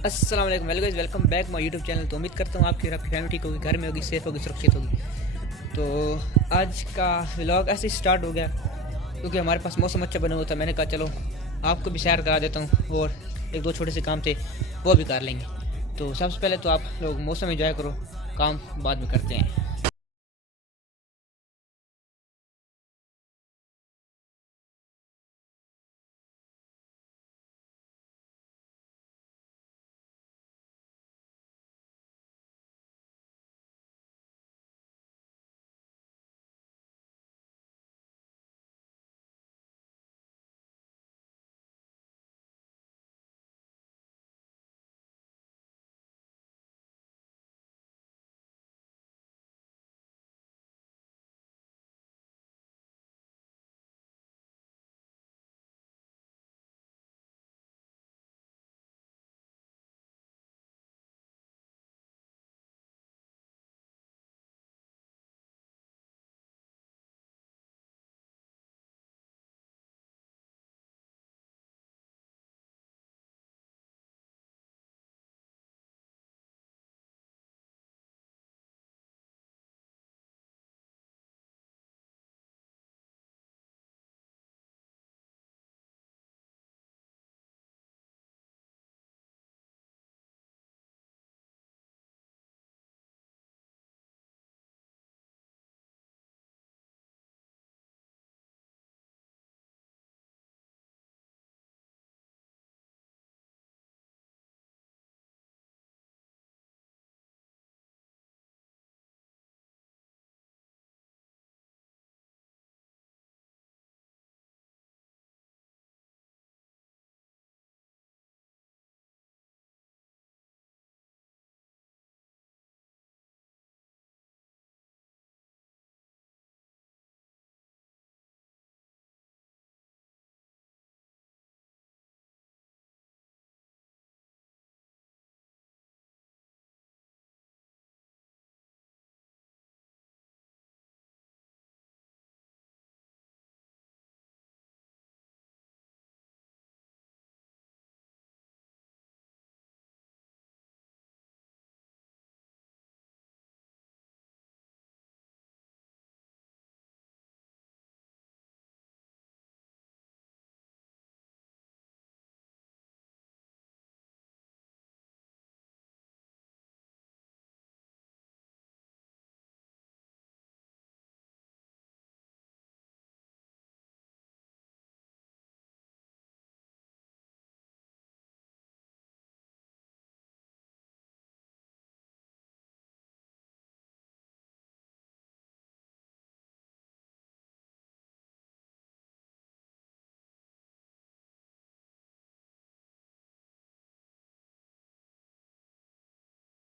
अस्सलाम वालेकुम welcome back my YouTube channel. तो उम्मीद करता हूँ आपकी फैमिली ठीक होगी, घर में होगी, सेफ होगी, सुरक्षित होगी। तो आज का व्लॉग ऐसे ही स्टार्ट हो गया क्योंकि हमारे पास मौसम अच्छा बना हुआ था। मैंने कहा चलो आपको भी सैर करा देता हूँ और एक दो छोटे से काम थे वो भी कर लेंगे। तो सबसे पहले तो आप लोग मौसम एंजॉय करो, काम बाद में करते हैं।